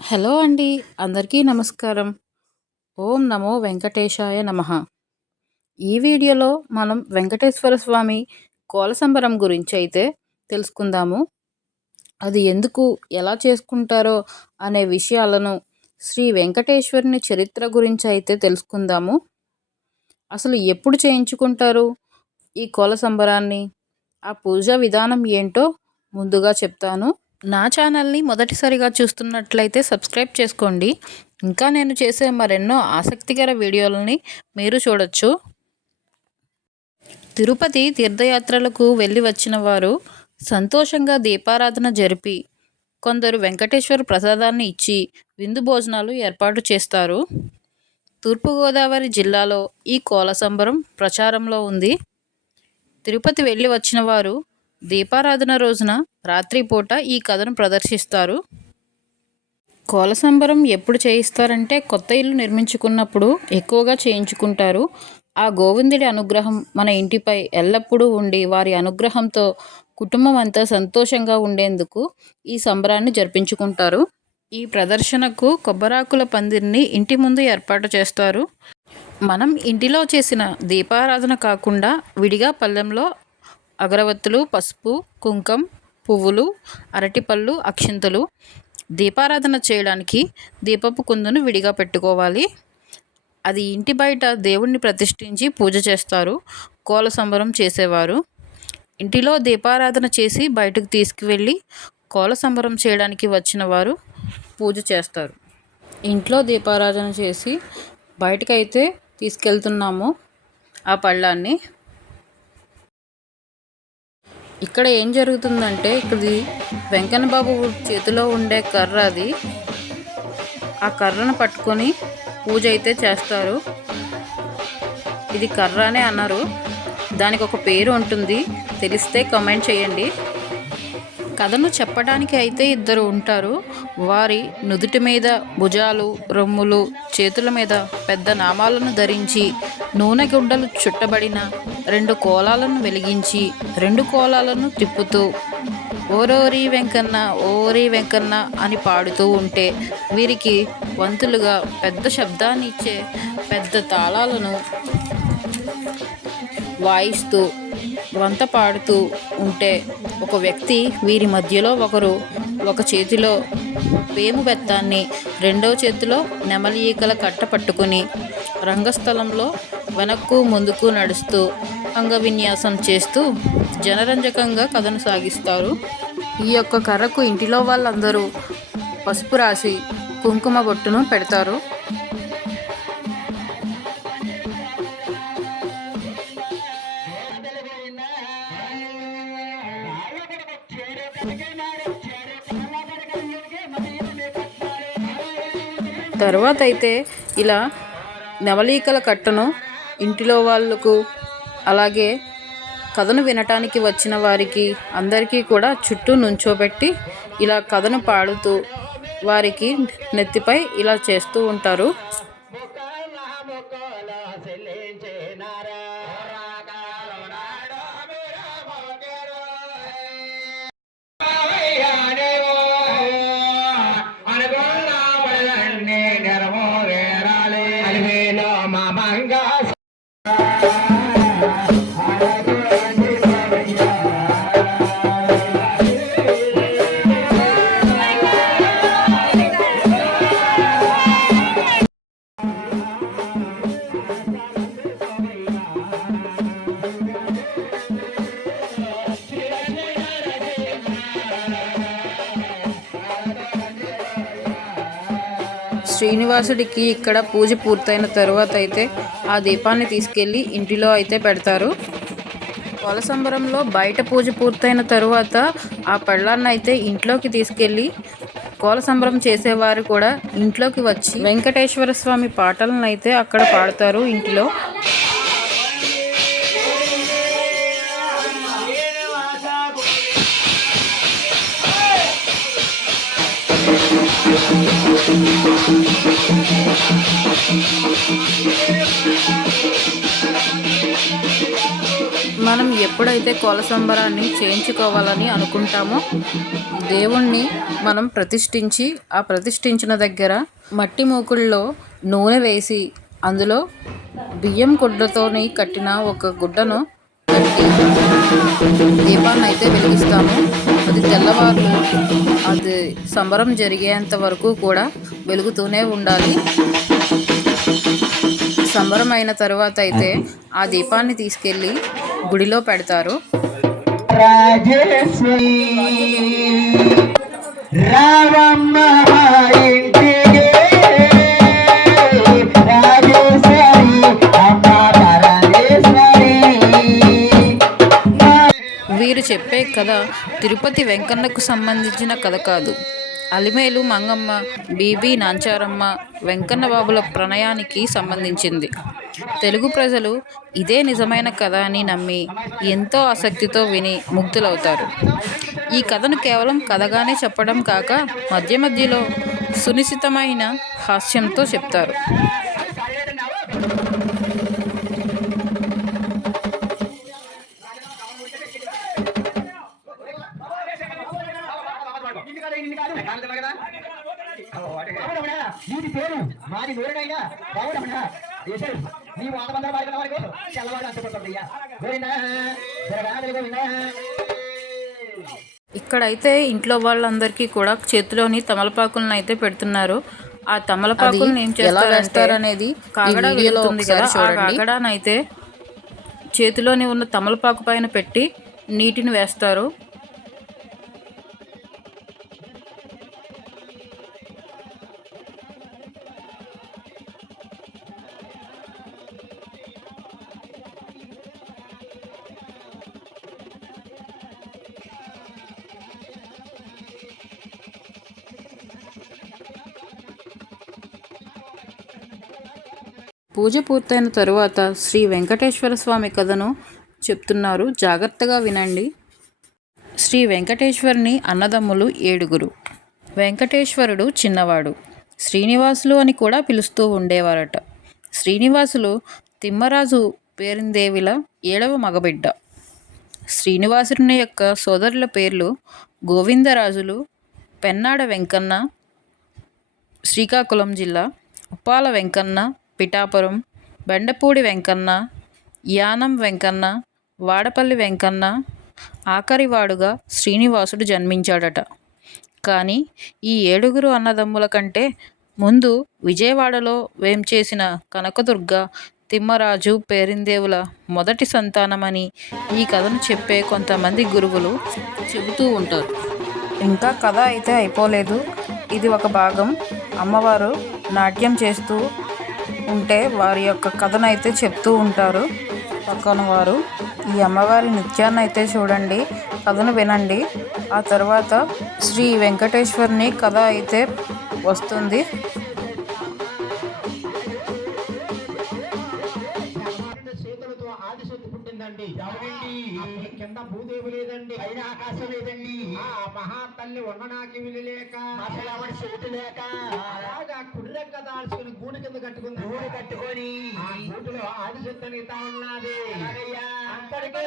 Hello అండి. అందరికీ నమస్కారం. ఓం నమో వెంకటేశాయ నమ. ఈ వీడియోలో మనం వెంకటేశ్వర స్వామి కోలసంబరం గురించి అయితే తెలుసుకుందాము. అది ఎందుకు ఎలా చేసుకుంటారో అనే విషయాలను శ్రీ వెంకటేశ్వరుని చరిత్ర గురించి అయితే తెలుసుకుందాము. అసలు ఎప్పుడు చేయించుకుంటారు ఈ కోల సంబరాన్ని ఆ పూజా విధానం ఏంటో ముందుగా చెప్తాను. నా ఛానల్ని మొదటిసారిగా చూస్తున్నట్లయితే సబ్స్క్రైబ్ చేసుకోండి. ఇంకా నేను చేసే మరెన్నో ఆసక్తికర వీడియోలని మీరు చూడొచ్చు. తిరుపతి తీర్థయాత్రలకు వెళ్ళి వచ్చిన వారు సంతోషంగా దీపారాధన జరిపి కొందరు వెంకటేశ్వర ప్రసాదాన్ని ఇచ్చి విందు భోజనాలు ఏర్పాటు చేస్తారు. తూర్పుగోదావరి జిల్లాలో ఈ కోల సంబరం ప్రచారంలో ఉంది. తిరుపతి వెళ్ళి వచ్చిన వారు దీపారాధన రోజున రాత్రిపూట ఈ కథను ప్రదర్శిస్తారు. కోల సంబరం ఎప్పుడు చేయిస్తారంటే కొత్త ఇల్లు నిర్మించుకున్నప్పుడు ఎక్కువగా చేయించుకుంటారు. ఆ గోవిందుడి అనుగ్రహం మన ఇంటిపై ఎల్లప్పుడూ ఉండి వారి అనుగ్రహంతో కుటుంబం అంతా సంతోషంగా ఉండేందుకు ఈ సంబరాన్ని జరిపించుకుంటారు. ఈ ప్రదర్శనకు కొబ్బరాకుల పందిరిని ఇంటి ముందు ఏర్పాటు చేస్తారు. మనం ఇంటిలో చేసిన దీపారాధన కాకుండా విడిగా పల్లెంలో అగరవత్తులు పసుపు కుంకం పువ్వులు అరటిపళ్ళు అక్షింతలు. దీపారాధన చేయడానికి దీపపు కుందును విడిగా పెట్టుకోవాలి. అది ఇంటి బయట దేవుణ్ణి ప్రతిష్ఠించి పూజ చేస్తారు. కోల సంబరం చేసేవారు. ఇంటిలో దీపారాధన చేసి బయటకు తీసుకువెళ్ళి కోల సంబరం చేయడానికి వచ్చిన వారు పూజ చేస్తారు. ఇంట్లో దీపారాధన చేసి బయటకైతే తీసుకెళ్తున్నాము ఆ పళ్ళాన్ని. ఇక్కడ ఏం జరుగుతుందంటే ఇక్కడ వెంకన్న బాబు చేతిలో ఉండే కర్ర అది. ఆ కర్రను పట్టుకొని పూజ అయితే చేస్తారు. ఇది కర్ర అనే అన్నారు దానికి ఒక పేరు ఉంటుంది. తెలిస్తే కమెంట్ చేయండి. కథను చెప్పడానికి అయితే ఇద్దరు ఉంటారు. వారి నుదుటి మీద భుజాలు రొమ్ములు చేతుల మీద పెద్ద నామాలను ధరించి నూనె గుడ్డలు చుట్టబడిన రెండు కోలాలను వెలిగించి రెండు కోలాలను తిప్పుతూ ఓరోరి వెంకన్న ఓరి వెంకన్న అని పాడుతూ ఉంటే వీరికి వంతులుగా పెద్ద శబ్దాన్ని ఇచ్చే పెద్ద తాళాలను వాయిస్తూ వంత పాడుతూ ఉంటే ఒక వ్యక్తి వీరి మధ్యలో ఒకరు ఒక చేతిలో వేము బెత్తాన్ని రెండవ చేతిలో నెమలి ఈకల కట్ట పట్టుకుని రంగస్థలంలో వెనక్కు ముందుకు నడుస్తూ అంగవిన్యాసం చేస్తూ జనరంజకంగా కథను సాగిస్తారు. ఈ యొక్క కర్రకు ఇంటిలో వాళ్ళందరూ పసుపు రాసి కుంకుమ బొట్టును పెడతారు. తర్వాత అయితే ఇలా నవలీకల కట్టను ఇంటిలో వాళ్ళకు అలాగే కథను వినటానికి వచ్చిన వారికి అందరికీ కూడా చుట్టూ నుంచోబెట్టి ఇలా కథను పాడుతూ వారికి నెత్తిపై ఇలా చేస్తూ ఉంటారు. శ్రీనివాసుడికి ఇక్కడ పూజ పూర్తయిన తర్వాత అయితే ఆ దీపాన్ని తీసుకెళ్ళి ఇంటిలో అయితే పెడతారు. కొలసంబరంలో బయట పూజ పూర్తయిన తరువాత ఆ పళ్ళాన్ని అయితే ఇంట్లోకి తీసుకెళ్ళి కోలసంబరం చేసేవారు కూడా ఇంట్లోకి వచ్చి వెంకటేశ్వర స్వామి పాటలను అయితే అక్కడ పాడతారు ఇంటిలో. మనం ఎప్పుడైతే కోల సంబరాన్ని చేయించుకోవాలని అనుకుంటామో దేవుణ్ణి మనం ప్రతిష్ఠించి ఆ ప్రతిష్ఠించిన దగ్గర మట్టి మూకుల్లో నూనె వేసి అందులో బియ్యం గుడ్డతోని కట్టిన ఒక గుడ్డను కట్టి దీపాన్ని అయితే వెలిగిస్తాము. అది తెల్లవారు అది సంబరం జరిగేంత వరకు కూడా వెలుగుతూనే ఉండాలి. సంబరం అయిన తరువాత అయితే ఆ దీపాన్ని తీసుకెళ్ళి గుడిలో పెడతారు. రావమ్మ వీరు చెప్పే కథ తిరుపతి వెంకన్నకు సంబంధించిన కథ కాదు. అలిమేలు మంగమ్మ బీబీ నాంచారమ్మ వెంకన్న బాబుల ప్రణయానికి సంబంధించింది. తెలుగు ప్రజలు ఇదే నిజమైన కథ అని నమ్మి ఎంతో ఆసక్తితో విని ముగ్ధులవుతారు. ఈ కథను కేవలం కథగానే చెప్పడం కాక మధ్య మధ్యలో సునిశ్చితమైన హాస్యంతో చెప్తారు. పేరు మాది నూరెనయ్యా ఏసాడు నీ వాళ్ళ మందర వాడి వాడికి తెల్లవాడు అంటుకుంటుందయ్యా గోవిందా జరగాలి గోవిందా ఇక్కడైతే ఇంట్లో వాళ్ళందరికీ కూడా చేతిలోని తమలపాకులను అయితే పెడుతున్నారు. ఆ తమలపాకులను ఏం చేస్తారు అనేది కాగడ వెలుగుతుంది కదా ఆ కాగడానైతే చేతిలోని ఉన్న తమలపాకు పైన పెట్టి నీటిని వేస్తారు. పూజ పూర్తయిన తరువాత శ్రీ వెంకటేశ్వర స్వామి కథను చెప్తున్నారు. జాగ్రత్తగా వినండి. శ్రీ వెంకటేశ్వరుని అన్నదమ్ములు ఏడుగురు. వెంకటేశ్వరుడు చిన్నవాడు. శ్రీనివాసులు అని కూడా పిలుస్తూ ఉండేవారట. శ్రీనివాసులు తిమ్మరాజు పేరిందేవిల ఏడవ మగబిడ్డ. శ్రీనివాసుని యొక్క సోదరుల పేర్లు గోవిందరాజులు పెన్నాడ వెంకన్న శ్రీకాకుళం జిల్లా ఉప్పాల వెంకన్న పిఠాపురం బెండపూడి వెంకన్న యానం వెంకన్న వాడపల్లి వెంకన్న ఆఖరివాడుగా శ్రీనివాసుడు జన్మించాడట. కానీ ఈ ఏడుగురు అన్నదమ్ముల కంటే ముందు విజయవాడలో వేంచేసిన కనకదుర్గ తిమ్మరాజు పేరిందేవుల మొదటి సంతానమని ఈ కథను చెప్పే కొంతమంది గురువులు చెబుతూ ఉంటారు. ఇంకా కథ అయితే అయిపోలేదు. ఇది ఒక భాగం. అమ్మవారు నాట్యం చేస్తూ ఉంటే వారి యొక్క కథను అయితే చెప్తూ ఉంటారు. పక్కన వారు ఈ అమ్మవారి నృత్యాన్ని అయితే చూడండి కథను వినండి. ఆ తర్వాత శ్రీ వెంకటేశ్వరుని కథ అయితే వస్తుంది. కింద భూదేవులే పైన ఆకాశం లేదండి. ఆ మహా తల్లి ఉండడానికి వీలు లేక అసలు ఎవరి లేక అలాగా కుడిరెక్క దాల్చుకుని గూడు కింద కట్టుకుంది. గూడు కట్టుకొని ఆ గూటిలో ఆదిశక్తి నీతా ఉన్నది. అంతటికే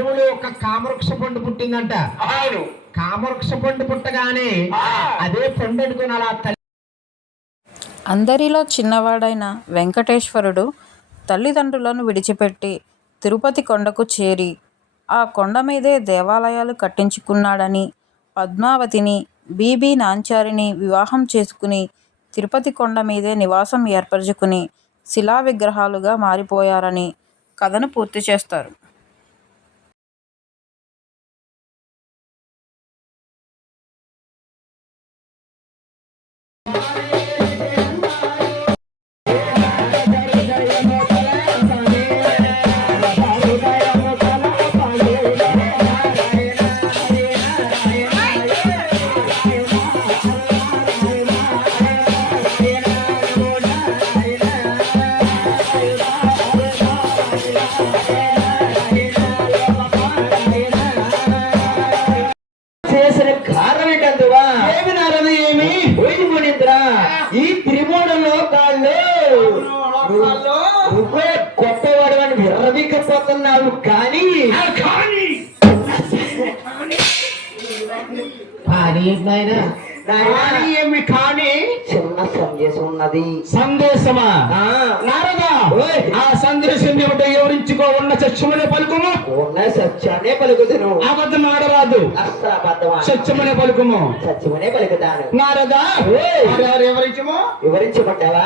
అడవులు ఒక కామవృక్ష పండు పుట్టిందంట. అవును. కామవృక్ష పండు పుట్టగానే అదే పండు అనుకుని అలా తల్లి అందరిలో చిన్నవాడైన వెంకటేశ్వరుడు తల్లిదండ్రులను విడిచిపెట్టి తిరుపతి కొండకు చేరి ఆ కొండ మీదే దేవాలయాలు కట్టించుకున్నాడని పద్మావతిని బీబీ నాంచారిని వివాహం చేసుకుని తిరుపతి కొండ మీదే నివాసం ఏర్పరచుకుని శిలా విగ్రహాలుగా మారిపోయారని కథను పూర్తి చేస్తారు. ఆ సందేశం ఏమిటో వివరించుకో. ఉన్న సత్యమనే పలుకుము. ఉన్న సత్యాన్నే పలుకుతును అబద్ధం ఆడరాదు. అస్సాబద్ధమా సత్యమనే పలుకుము. సత్యమనే పలుకుతాను. ఎవరు వివరించము. వివరించమంటావా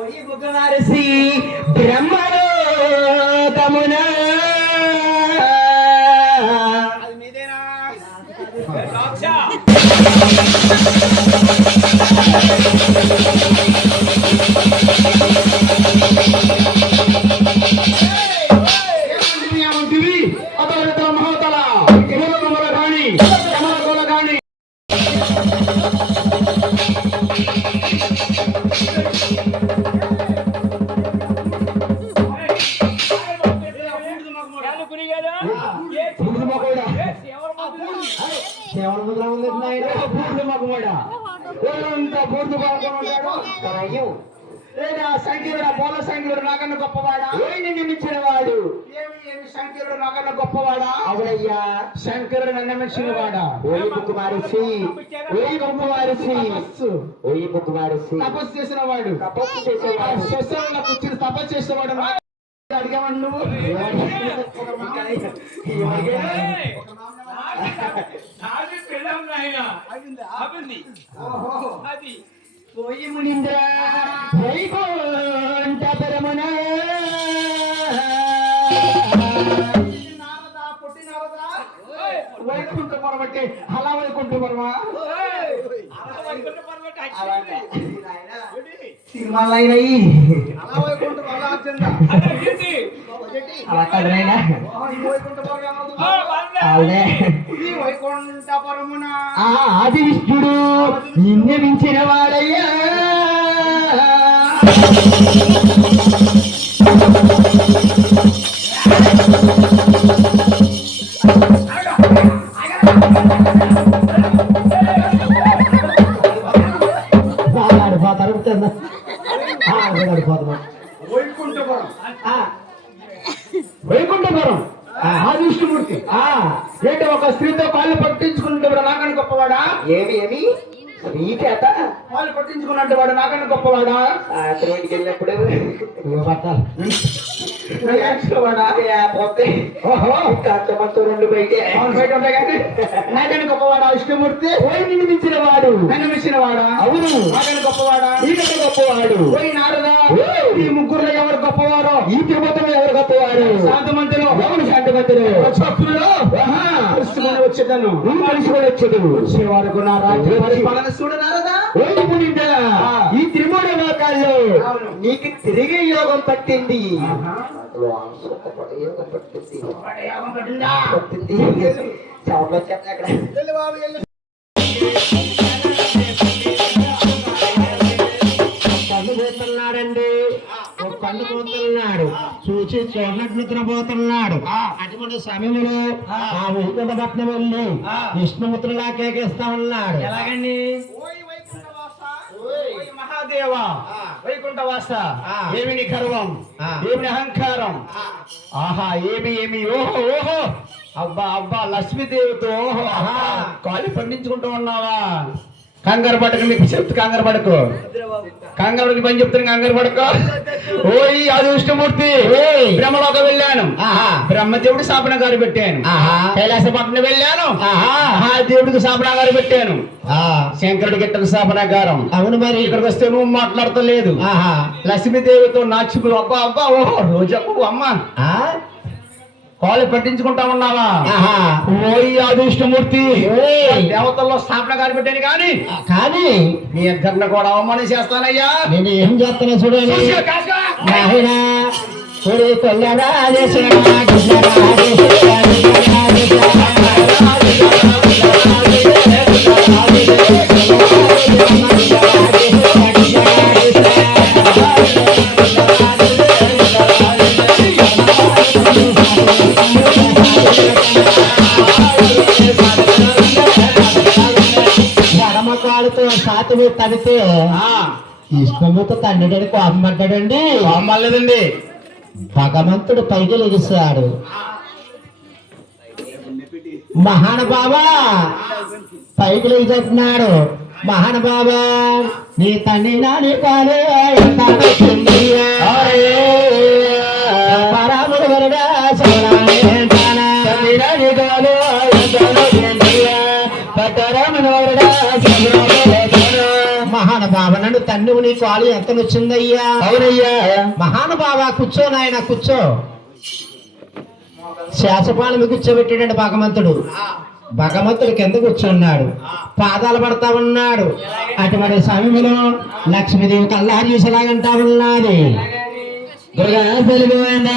మహర్షి బ్రహ్మలో తమున ఏమంటివి సంకీరుడా పోల సంకీరుడు నాకన్నా గొప్పవాడా? ఓయిని నియమించిన వాడు ఏమి ఏమి నాకన్నా గొప్పవాడా? అవునయ్యా. శంకరుడు నన్నమించిన వాడా ఓయి బుక్కు మారిసి ఓయి తపస్సు ఓయి మారిసి తపస్సు చేసిన వాడు తపస్సు చేసేవాడు. శ్మశానంలో కూర్చుని తపస్సు చేసేవాడు నా- అడిగావా నువ్వు? పోయి మునింద్ర వైకుంఠ పరమున వైకుంఠ పరమట్టి అలా వైకుంఠ పరమా సినిమాలు అయినాయి అలా అదే ఆ ఆది విష్ణుడు నిన్ను మించిన వాడయ్యా. గొప్పవాడా వెళ్ళినప్పుడు. కాంతమంతో రెండు బయటే. అవును బయట ఉంటాయి కానీ. నాకని గొప్పవాడా విష్ణుమూర్తి? ఓయి నిన్ను మించిన వాడు నన్ను మించిన వాడా అవును. నాకని గొప్పవాడా? నీకంటే గొప్పవాడు. పోయి నారదా. ఈ ముగ్గురులో ఎవరు గొప్పవారో? ఈ తిరుపతిలో ఎవరు శాంతమంతిలో ఎవరు నా రాజ్య పరిపాలన చూడ ఓయి పునిందా. ఈ త్రిమూఢ లోకాల్లో. నీకు తిరిగి యోగం పట్టింది. ఆహా. యోగం పట్టింది. చవట్లో వచ్చేస్తా అక్కడ. చదువుతున్నాడండి ఒక్క పండు చూస్తున్నాడు చూసి చూడనట్టు నిద్రపోతున్నాడు. అటువంటి సమయంలో ఆ. వైకుంఠపట్నం వెళ్ళి విష్ణుమిత్రులా కేకేస్తా ఉన్నాడు. ఎలాగండి? ఓయ్ మహాదేవ వైకుంఠవాస. ఆ. ఏమి నీ గర్వం? ఆ. ఏమి నీ అహంకారం ఆహా ఏమి ఏమి? ఓహో ఓహో! అబ్బా అబ్బా లక్ష్మీదేవితో ఓహో! ఆహా కాలి పండించుకుంటూ ఉన్నావా? కంగారు పడకు నీకు చెప్తు కంగారు పడకు. కంగారు పడకు పని చెప్తాను కంగారు పడకు. ఓయ్ అది విష్ణుమూర్తి. బ్రహ్మలోక వెళ్ళాను. ఆహా. బ్రహ్మదేవుడు శాపనగారు పెట్టాను. ఆహా. కైలాసపట్నం వెళ్ళాను. ఆహా. మహాదేవుడికి శాపనగారు పెట్టాను. ఆ, శంకరుడి గిట్టకు శాపనగారం అవును మరి. ఇక్కడికి వస్తే నువ్వు మాట్లాడతలేదు. ఆహా. లక్ష్మీదేవితో నాచుకు అబ్బా అబ్బా ఓహో రోజు అమ్మ. ఆ, కాలు పట్టించుకుంటా ఉన్నావా? ఓయ్ అదృష్టమూర్తి. దేవతల్లో స్థాపన గారు పెట్టాను కానీ కానీ. నీ ఇద్దరిని కూడా అవమానం చేస్తానయ్యా. నేను ఏం చేస్తున్నా చూడండి. చూసుకో, కాసుకో. తడితే ఇష్టముతో తండ్రి కోపం పడ్డాడండి. అవమానలేదండి భగవంతుడు పైకి లెగిస్తాడు మహానుభావా పైకి లెగిస్తున్నాడు మహానుభావా నీ తండ్రి నాని కాలే. నన్ను తండ్రి నీ కాలు ఎంత నొచ్చిందయ్యా అవునయ్యా. మహానుభావ కూర్చో నాయన కూర్చో. శాసపాలను కూర్చోబెట్టాడండి భగవంతుడు. భగవంతుడు కింద కూర్చున్నాడు. పాదాలు పడతా ఉన్నాడు. అటువంటి సమయంలో లక్ష్మీదేవి కల్లారి చూసేలాగంటా ఉన్నది. దుర్గా తెలుగువైనా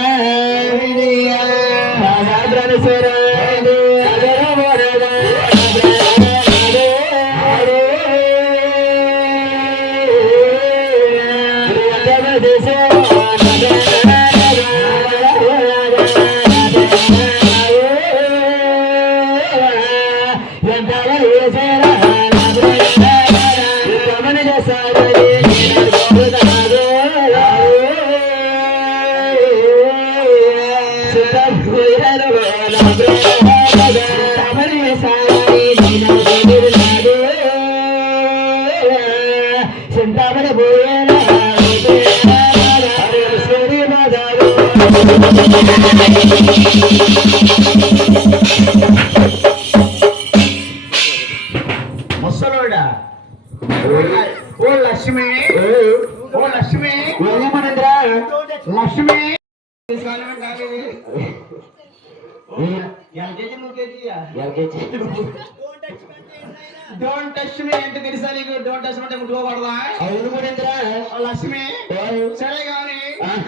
ముసలోడా? ఓ లక్ష్మి. ఓ లక్ష్మి. ఏమనంద్రా? లక్ష్మి. ఎల్కేజీ నువ్వు కేజీయా డోంట్ టచ్ మీ అంటే తెలుసా నీకు? డోంట్ టచ్ అంటే ముట్టుకో పడదా అవును మనంద్రా లక్ష్మి. సరే గాని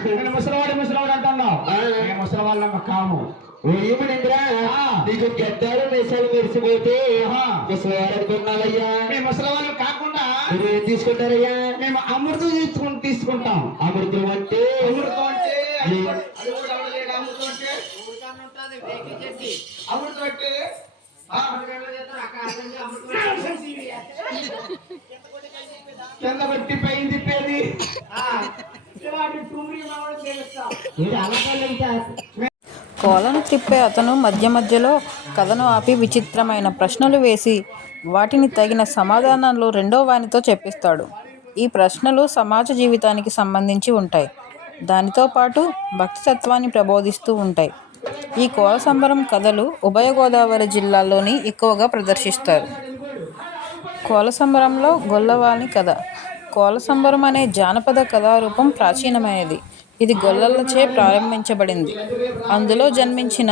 నేను ముసలివాడి ముసలివాడు అంటున్నావు. నేను ముసలివాళ్ళ నమ్మ కాము ఏమనంద్రా. నీకు గడ్డాలు మీసాలు మెరిసిపోతే ఆహా. అనుకున్నావయ్యా? మేము ముసలివాళ్ళు కాకుండా మీరు ఏం తీసుకుంటారయ్యా? మేము అమృతం తీసుకుని తీసుకుంటాం. అమృతం అంటే? అమృతం అంటే అమృతం అంటే? అమృతం అంటే? ఆ, కింద బట్టి పైన తిప్పేది. కోలను తిప్పే అతను మధ్య మధ్యలో కథను ఆపి విచిత్రమైన ప్రశ్నలు వేసి వాటిని తగిన సమాధానాలు రెండో వానితో చెప్పిస్తాడు. ఈ ప్రశ్నలు సమాజ జీవితానికి సంబంధించి ఉంటాయి. దానితో పాటు భక్తి తత్వాన్ని ప్రబోధిస్తూ ఉంటాయి. ఈ కోల సంబరం కథలు ఉభయ గోదావరి జిల్లాల్లోని ఎక్కువగా ప్రదర్శిస్తారు. కోల సంబరంలో గొల్లవాని కథ. కోల సంబరం అనే జానపద కథారూపం ప్రాచీనమైనది. ఇది గొల్లలచే ప్రారంభించబడింది. అందులో జన్మించిన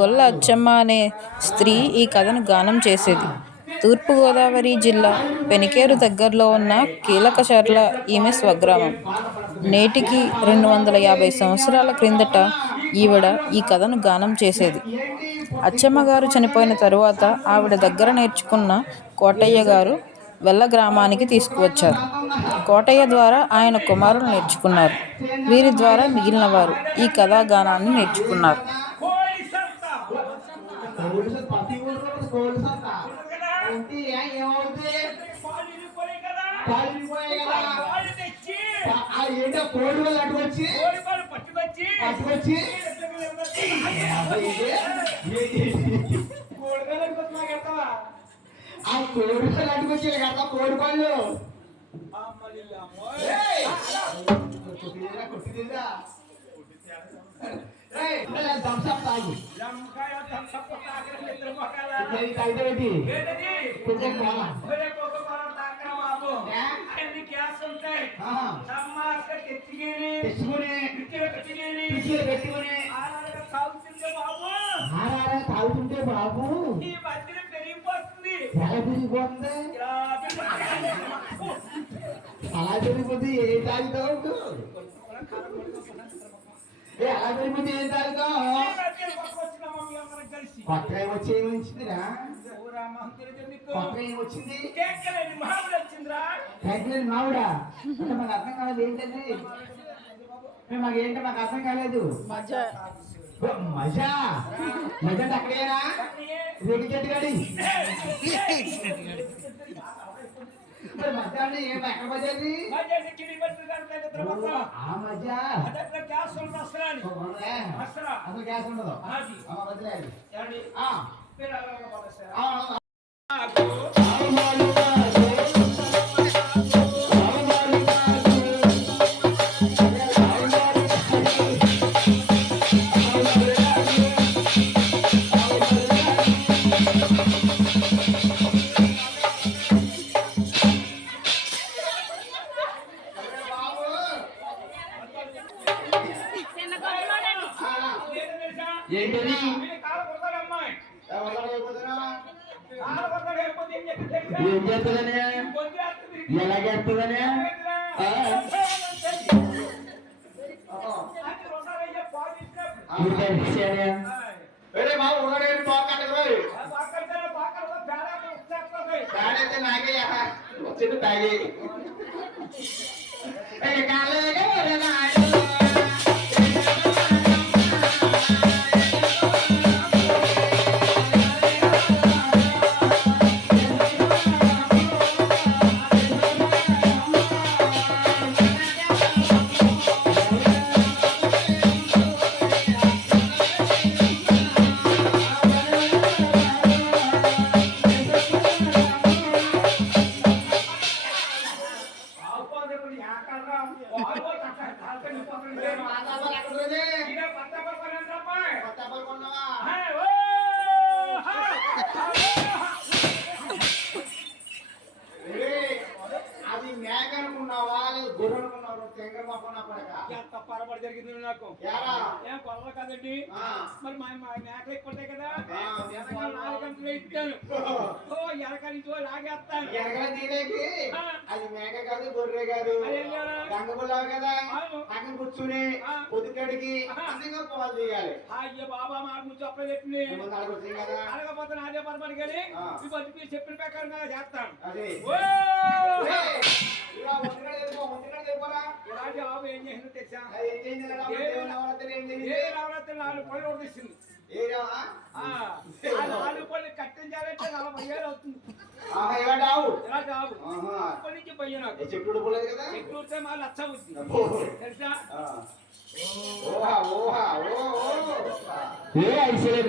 గొల్ల అచ్చమ్మ అనే స్త్రీ ఈ కథను గానం చేసేది. తూర్పుగోదావరి జిల్లా పెనికేరు దగ్గరలో ఉన్న కీలకచర్ల ఈమె స్వగ్రామం. నేటికి రెండు వందల యాభై సంవత్సరాల క్రిందట ఈవిడ ఈ కథను గానం చేసేది. అచ్చమ్మ గారు చనిపోయిన తరువాత ఆవిడ దగ్గర నేర్చుకున్న కోటయ్య గారు వెల్ల గ్రామానికి తీసుకువచ్చారు. కోటయ్య ద్వారా ఆయన కుమారులు నేర్చుకున్నారు. వీరి ద్వారా మిగిలిన వారు ఈ కథాగానాన్ని నేర్చుకున్నారు. పట్టుకొచ్చి పట్టుకొచ్చి అబ్బాయి ఇది, ఏంటి? కోడి పిల్లలకి వచ్చి నాకు ఎడతావా ఆ కోడి వాళ్ళు అటుకొచ్చి ఇలా కడతా కోడి పళ్ళు అమ్మని అమ్మో ఏయ్! కొట్టిదిరా, కొట్టిదిరా. ఏయ్, ఇలా thumbs up తాగు. లమ్మకాయ థమ్సప్ తాకర ఇద్దరు మొక్కల ఇది తాగితే ఏంటి? ఏంటది కొంచెం కోలా. ఒరే కోకో కోలా తాకర బాబు ఏ? అన్ని గ్యాస్ ఉంటాయి ఆహా. సమ్మాక తెచ్చిగిరి తెచ్చుకొని పిచ్చిగా తెచ్చిగిరి పిచ్చిలు పెట్టుకొని తాగుతుంటే బాబు పెరిగిపోతుంది ఎలా అలా పెరిగిపోతే ఏం తాగుతావు? ఏ అలా పెరిగిపోతే ఏం తాగుతావు ఈ మధ్యన ఏమొచ్చి ఏమొచ్చిందిరా ఏమొచ్చింది వచ్చిందిరా మావిడా అంటే మాకు అర్థం కాలేదు ఏంటది ఏ, మాకు ఏంటో మాకు అర్థం కాలేదు మజా మజా అంటే అక్కడేనా రేగి చెట్టు గడి మరి మజా అంటే ఏం ఎక్కడ మజాది మధ్యాహ్నం కింది పట్టు కనుక ఇద్దరు ఓ, మొత్తం ఆ మజా అదట్లా గ్యాస్ ఉంది అసలు ఓ, ఉండలే. అసలు అసలు గ్యాస్ ఉండదు అది. கால పొరపాటు జరిగింది నాకు. ఏం కొల్ల కదండి. మరి మా మేకలు ఎక్కువ కదా. గంటలు ఇస్తాను ఓ ఓ లాగేస్తాను. ఎరగల తీరేకి. అది మేక కాదు గొర్రె కాదు. చేయాలి? గంగబుల్లావు కదా. పక్కన కూర్చుని. పొద్దుకడికి. అందంగా పాలు తీయాలి అయ్యో బాబా మాకు వచ్చింది కదా? అడగపోతే నాదే పొరపాటు కానీ. ఇప్పుడు మీరు చెప్పిన ప్రకారంగా చేస్తాను. ఏం చేసిందో తెలుసా? ఏం నవరాత్రి నాలుగు పళ్ళు ఉడిసింది పళ్ళు కట్టించాలంటే నలభై ఏళ్ళు అవుతుంది. ఇప్పటి నుంచి పోయి నాకు. కదా? ఎక్కువ మా లచ్చ అబ్బో. తెలుసా? ఆ. ఓహా, ఓహా, ఓ, ఓ. ఏ? ఐసోలేట్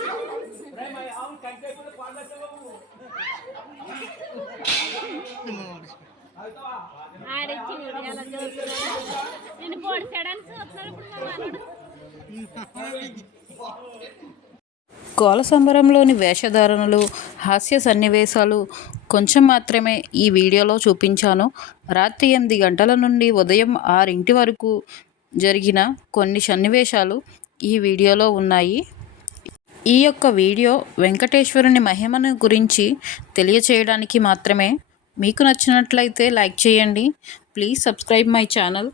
ఆడిచ్చి చూస్తున్నాడు నేను పొడిచాడని చూస్తున్నాడు ఇప్పుడు మనవడు. సంబరంలోని వేషధారణలు హాస్య సన్నివేశాలు కొంచెం మాత్రమే ఈ వీడియోలో చూపించాను. రాత్రి ఎనిమిది గంటల నుండి ఉదయం ఆరింటి వరకు జరిగిన కొన్ని సన్నివేశాలు ఈ వీడియోలో ఉన్నాయి. ఈ యొక్క వీడియో వెంకటేశ్వరుని మహిమను గురించి తెలియచేయడానికి మాత్రమే. మీకు నచ్చినట్లయితే లైక్ చేయండి. Please subscribe my channel.